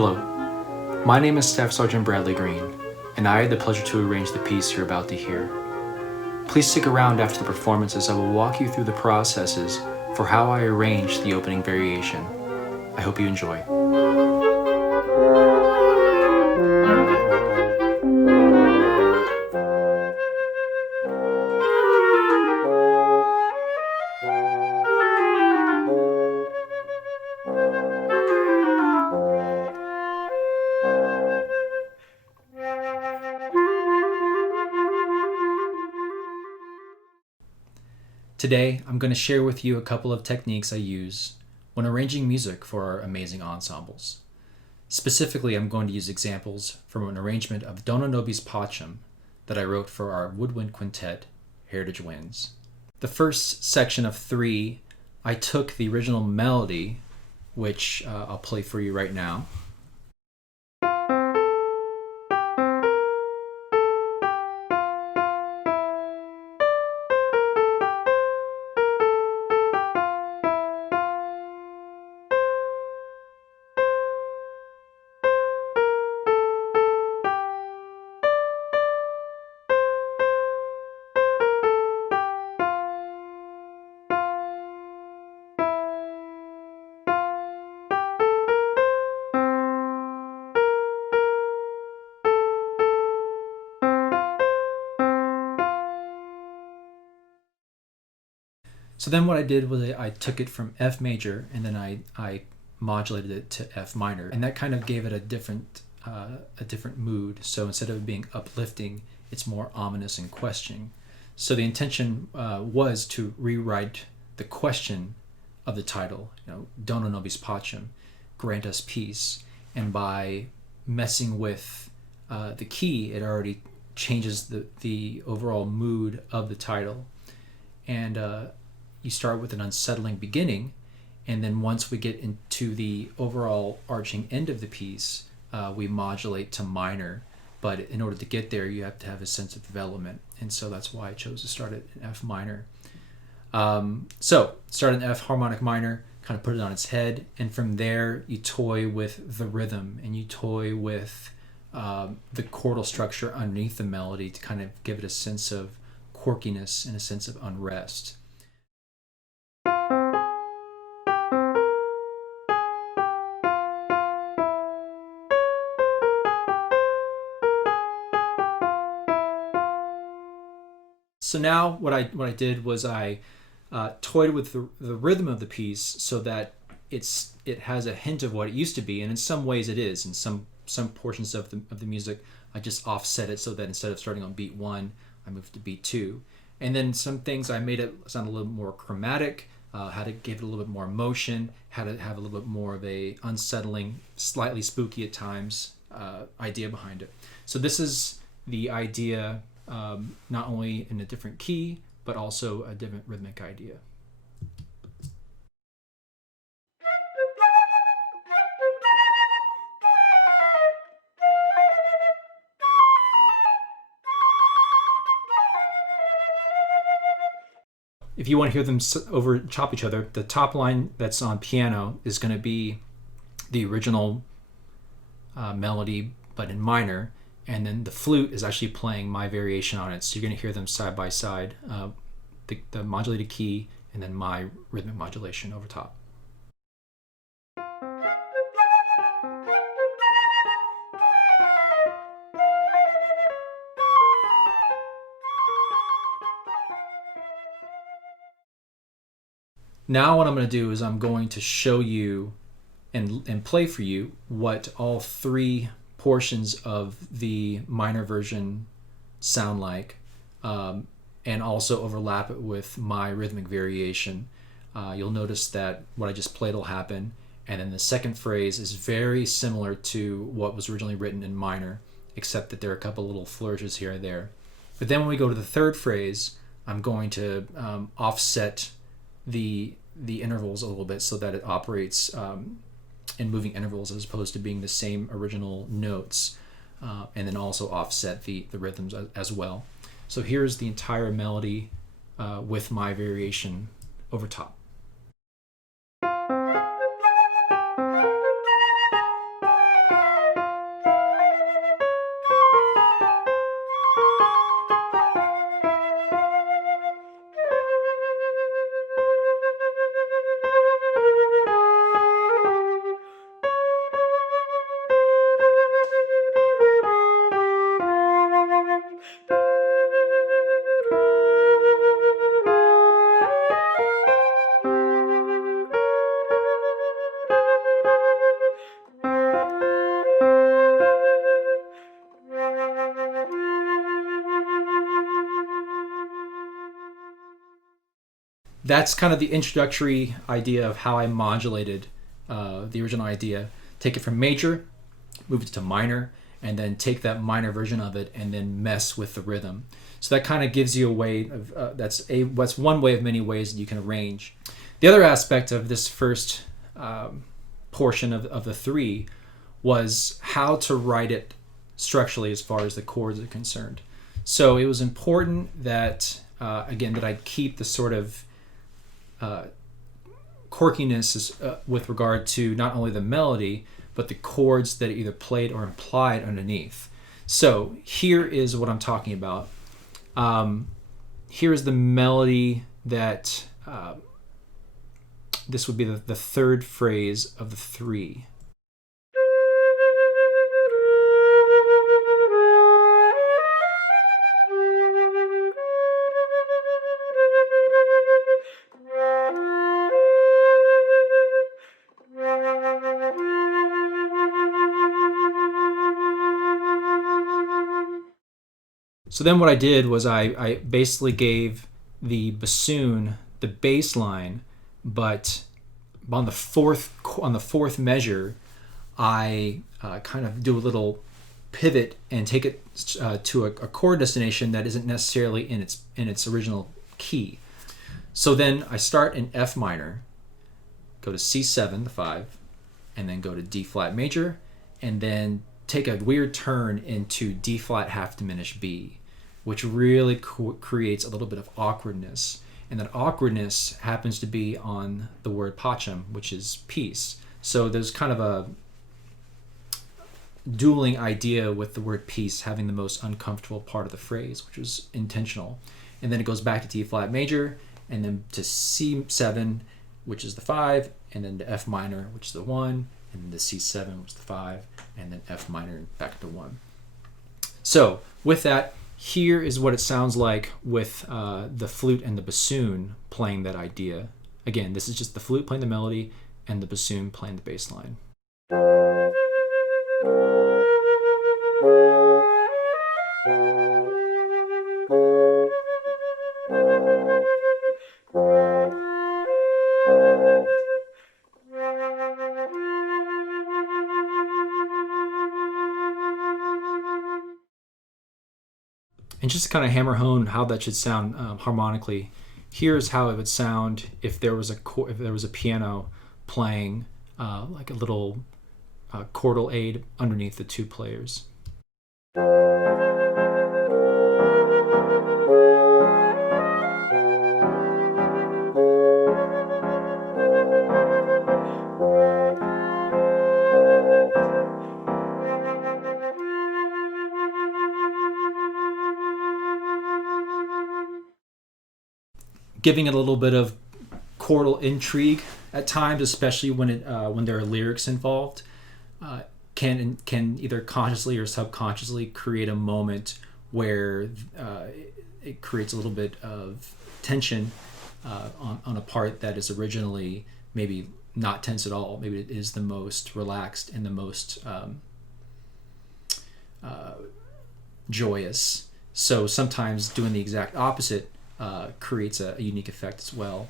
Hello, my name is SSgt Bradley Green, and I had the pleasure to arrange the piece you're about to hear. Please stick around after the performance as I will walk you through the processes for how I arranged the opening variation. I hope you enjoy. Today, I'm going to share with you a couple of techniques I use when arranging music for our amazing ensembles. Specifically, I'm going to use examples from an arrangement of Dona Nobis Pacem that I wrote for our woodwind quintet, Heritage Winds. The first section of 3, I took the original melody, which I'll play for you right now. So then what I did was I took it from F major and then I modulated it to F minor, and that kind of gave it a different mood. So instead of it being uplifting, it's more ominous and questioning. So the intention was to rewrite the question of the title, Dona Nobis Pacem, grant us peace, and by messing with the key, it already changes the overall mood of the title. And you start with an unsettling beginning, and then once we get into the overall arching end of the piece, we modulate to minor. But in order to get there, you have to have a sense of development, and so that's why I chose to start it in F minor. So start in F harmonic minor, kind of put it on its head, and from there you toy with the rhythm and you toy with the chordal structure underneath the melody to kind of give it a sense of quirkiness and a sense of unrest. So now what I did was I toyed with the rhythm of the piece so that it has a hint of what it used to be, and in some ways it is. In some portions of the music, I just offset it so that instead of starting on beat 1, I moved to beat 2. And then some things I made it sound a little more chromatic, had to give it a little bit more motion, had to have a little bit more of a unsettling, slightly spooky at times idea behind it. So this is the idea, not only in a different key, but also a different rhythmic idea. If you want to hear them over chop each other, the top line that's on piano is going to be the original melody, but in minor, and then the flute is actually playing my variation on it. So you're going to hear them side by side, the modulated key and then my rhythmic modulation over top. Now what I'm going to do is I'm going to show you and play for you what all 3 portions of the minor version sound like, and also overlap it with my rhythmic variation. You'll notice that what I just played will happen, and then the second phrase is very similar to what was originally written in minor, except that there are a couple little flourishes here and there. But then when we go to the third phrase, I'm going to offset the intervals a little bit so that it operates in moving intervals as opposed to being the same original notes, and then also offset the rhythms as well. So here's the entire melody with my variation over top. that's kind of the introductory idea of how I modulated the original idea. Take it from major, move it to minor, and then take that minor version of it and then mess with the rhythm. So that kind of gives you a way of that's one way of many ways that you can arrange. The other aspect of this first portion of the three was how to write it structurally as far as the chords are concerned. So it was important that again that I keep the sort of quirkiness with regard to not only the melody but the chords that are either played or implied underneath. So here is what I'm talking about. Here is the melody that this would be the third phrase of the three. So then what I did was I basically gave the bassoon the bass line, but on the fourth measure, I kind of do a little pivot and take it to a chord destination that isn't necessarily in its original key. So then I start in F minor, go to C7, the 5, and then go to D flat major, and then take a weird turn into D flat half diminished B, which really creates a little bit of awkwardness. And that awkwardness happens to be on the word pacem, which is peace. So there's kind of a dueling idea with the word peace having the most uncomfortable part of the phrase, which was intentional. And then it goes back to D flat major, and then to C7, which is the 5, and then to F minor, which is the 1, and then to C7, which is the 5, and then F minor back to 1. So with that, here is what it sounds like with the flute and the bassoon playing that idea. Again, this is just the flute playing the melody and the bassoon playing the bass line. And just to kind of hammer home how that should sound harmonically, here's how it would sound if there was a piano playing like a little chordal aid underneath the two players. Giving it a little bit of chordal intrigue at times, especially when there are lyrics involved, can either consciously or subconsciously create a moment where it creates a little bit of tension on a part that is originally maybe not tense at all. Maybe it is the most relaxed and the most joyous. So sometimes doing the exact opposite creates a unique effect as well.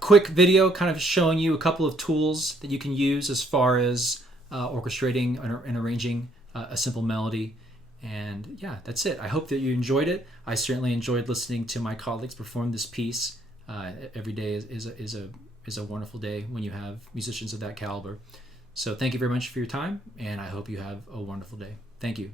Quick video kind of showing you a couple of tools that you can use as far as orchestrating and arranging a simple melody. And yeah, that's it. I hope that you enjoyed it. I certainly enjoyed listening to my colleagues perform this piece. Every day is a wonderful day when you have musicians of that caliber. So thank you very much for your time, and I hope you have a wonderful day. Thank you.